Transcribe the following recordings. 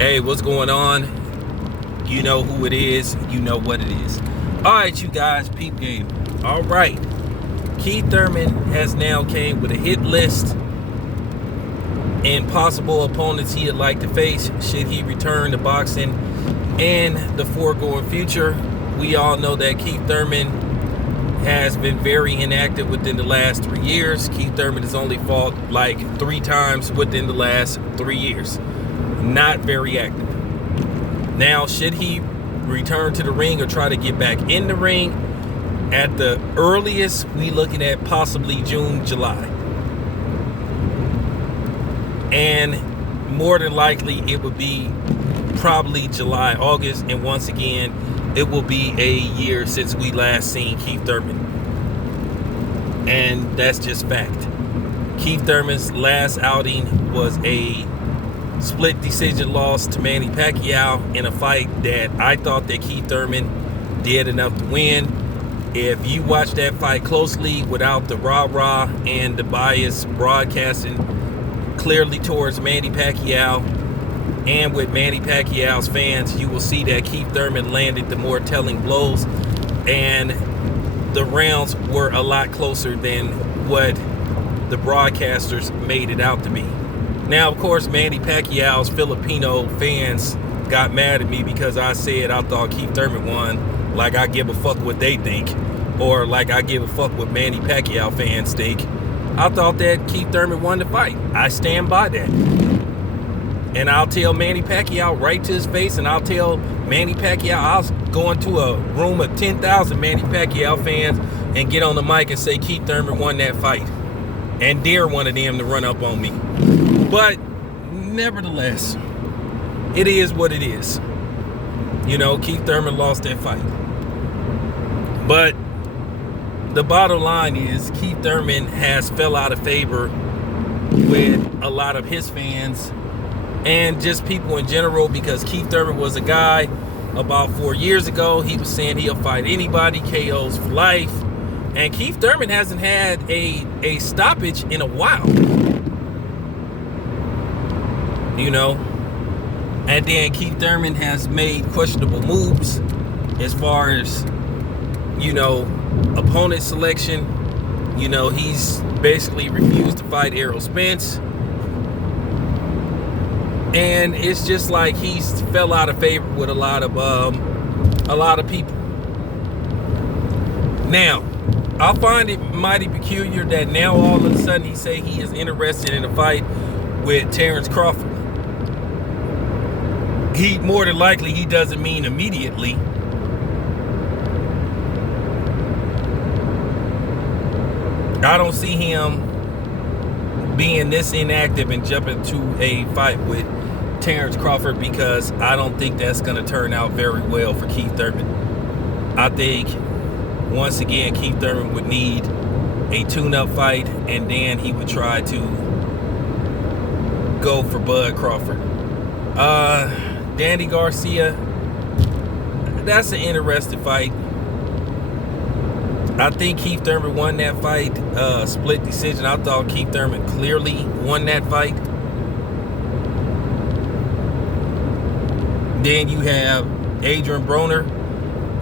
Hey, what's going on? You know who it is. You know what it is. All right, you guys, peep game. All right. Keith Thurman has now came with a hit list and possible opponents he'd like to face should he return to boxing in the foregoing future. We all know that Keith Thurman has been very inactive within the last 3 years. Keith Thurman has only fought like 3 times within the last 3 years. Not very active. Now, should he return to the ring or try to get back in the ring, at the earliest, we looking at possibly June, July. And more than likely, it would be probably July, August. And once again, it will be a year since we last seen Keith Thurman. And that's just fact. Keith Thurman's last outing was a split decision loss to Manny Pacquiao in a fight that I thought that Keith Thurman did enough to win. If you watch that fight closely without the rah-rah and the bias broadcasting clearly towards Manny Pacquiao and with Manny Pacquiao's fans, you will see that Keith Thurman landed the more telling blows and the rounds were a lot closer than what the broadcasters made it out to be. Now, of course, Manny Pacquiao's Filipino fans got mad at me because I said I thought Keith Thurman won, like I give a fuck what they think, or like I give a fuck what Manny Pacquiao fans think. I thought that Keith Thurman won the fight. I stand by that. And I'll tell Manny Pacquiao right to his face, and I'll tell Manny Pacquiao, I'll go into a room of 10,000 Manny Pacquiao fans and get on the mic and say Keith Thurman won that fight. And dare one of them to run up on me. But nevertheless, it is what it is. You know, Keith Thurman lost that fight. But the bottom line is Keith Thurman has fell out of favor with a lot of his fans and just people in general, because Keith Thurman was a guy about 4 years ago. He was saying he'll fight anybody, KOs for life. And Keith Thurman hasn't had a stoppage in a while. You know, and then Keith Thurman has made questionable moves as far as, you know, opponent selection. You know, he's basically refused to fight Errol Spence, and it's just like he's fell out of favor with a lot of people. Now, I find it mighty peculiar that now all of a sudden he say he is interested in a fight with Terrence Crawford. He more than likely he doesn't mean immediately. I don't see him being this inactive and jumping to a fight with Terrence Crawford, because I don't think that's going to turn out very well for Keith Thurman. I think once again Keith Thurman would need a tune-up fight, and then he would try to go for Bud Crawford. Danny Garcia, that's an interesting fight. I think Keith Thurman won that fight, split decision. I thought Keith Thurman clearly won that fight. Then you have Adrian Broner.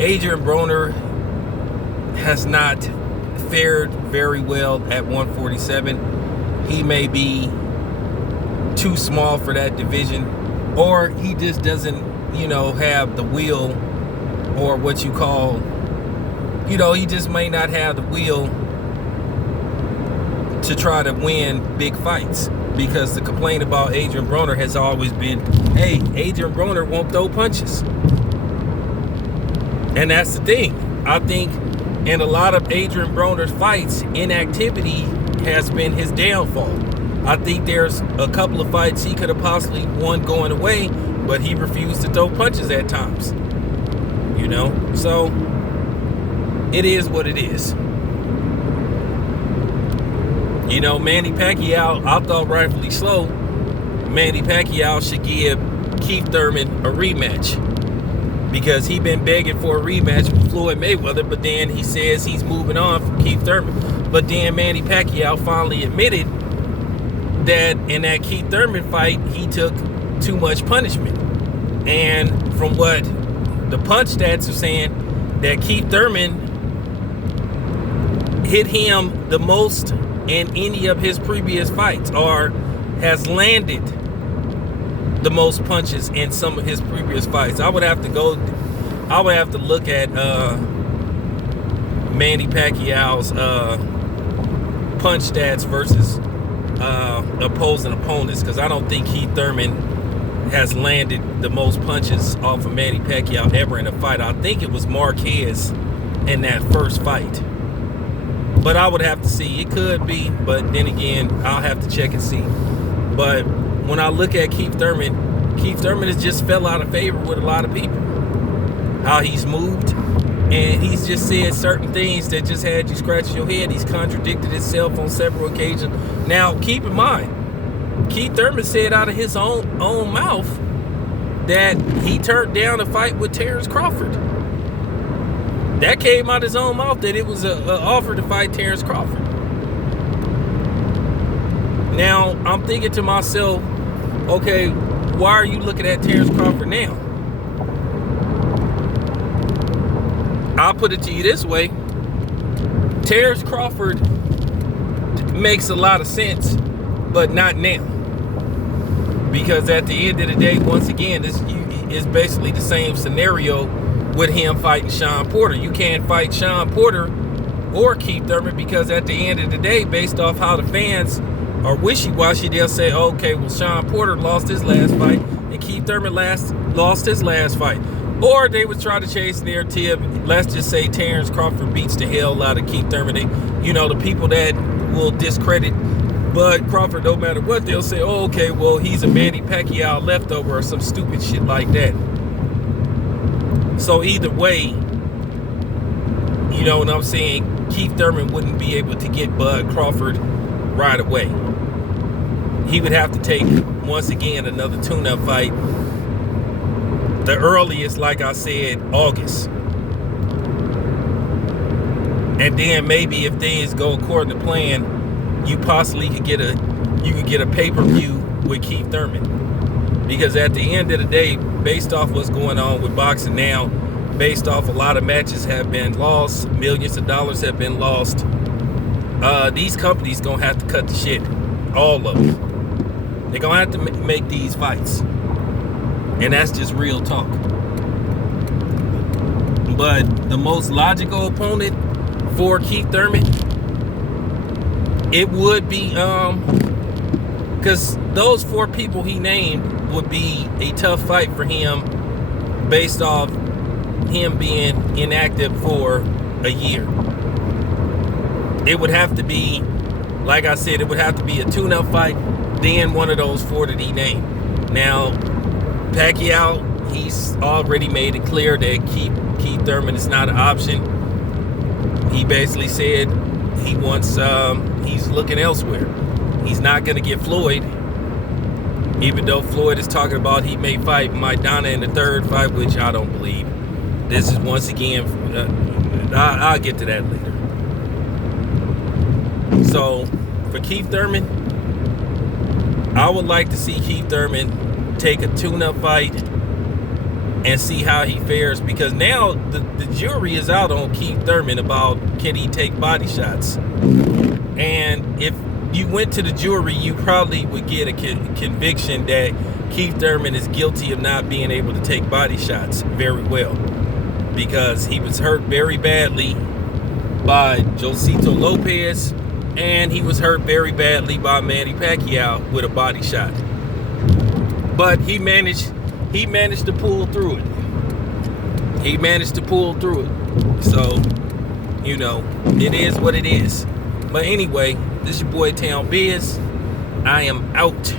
Adrian Broner has not fared very well at 147. He may be too small for that division, or he just doesn't, you know, have the will, or what you call, you know, he just may not have the will to try to win big fights. Because the complaint about Adrian Broner has always been, hey, Adrian Broner won't throw punches. And that's the thing. I think in a lot of Adrian Broner's fights, inactivity has been his downfall. I think there's a couple of fights he could have possibly won going away, but he refused to throw punches at times. You know? So, it is what it is. You know, Manny Pacquiao, I thought rightfully so, Manny Pacquiao should give Keith Thurman a rematch, because he been begging for a rematch with Floyd Mayweather, but then he says he's moving on from Keith Thurman. But then Manny Pacquiao finally admitted that in that Keith Thurman fight, he took too much punishment. And from what the punch stats are saying, that Keith Thurman hit him the most in any of his previous fights, or has landed the most punches in some of his previous fights. I would have to look at Manny Pacquiao's punch stats versus opposing opponents, because I don't think Keith Thurman has landed the most punches off of Manny Pacquiao ever in a fight. I think it was Marquez in that first fight, but I would have to see. It could be, but then again, I'll have to check and see. But when I look at Keith Thurman has just fell out of favor with a lot of people. How he's moved, and he's just said certain things that just had you scratching your head. He's contradicted himself on several occasions. Now, keep in mind, Keith Thurman said out of his own mouth that he turned down a fight with Terrence Crawford. That came out of his own mouth, that it was an offer to fight Terrence Crawford. Now, I'm thinking to myself, okay, why are you looking at Terrence Crawford now? I'll put it to you this way. Terrence Crawford makes a lot of sense, but not now. Because at the end of the day, once again, this is basically the same scenario with him fighting Sean Porter. You can't fight Sean Porter or Keith Thurman, because at the end of the day, based off how the fans are wishy-washy, they'll say, okay, well, Sean Porter lost his last fight and Keith Thurman lost his last fight. Or they would try to chase narrative. Let's just say Terrence Crawford beats the hell out of Keith Thurman. The people that will discredit Bud Crawford, no matter what, they'll say, oh, okay, well, he's a Manny Pacquiao leftover or some stupid shit like that. So either way, you know what I'm saying, Keith Thurman wouldn't be able to get Bud Crawford right away. He would have to take, once again, another tune-up fight. The earliest, like I said, August. And then maybe if things go according to plan, you possibly could get a pay-per-view with Keith Thurman. Because at the end of the day, based off what's going on with boxing now, based off a lot of matches have been lost, millions of dollars have been lost, these companies gonna have to cut the shit. All of them. They're gonna have to make these fights. And that's just real talk. But the most logical opponent for Keith Thurman, it would be, because those 4 people he named would be a tough fight for him based off him being inactive for a year. It would have to be, like I said, it would have to be a tune-up fight, then one of those 4 that he named. Now, Pacquiao, he's already made it clear that Keith Thurman is not an option. He basically said he wants, he's looking elsewhere. He's not going to get Floyd, even though Floyd is talking about he may fight Maidana in the 3rd fight, which I don't believe. This is once again, I'll get to that later. So, for Keith Thurman, I would like to see Keith Thurman take a tune-up fight and see how he fares, because now the jury is out on Keith Thurman about can he take body shots. And if you went to the jury, you probably would get a conviction that Keith Thurman is guilty of not being able to take body shots very well, because he was hurt very badly by Josito Lopez, and he was hurt very badly by Manny Pacquiao with a body shot. But he managed to pull through it. He managed to pull through it. So, it is what it is. But anyway, this is your boy Town Biz. I am out.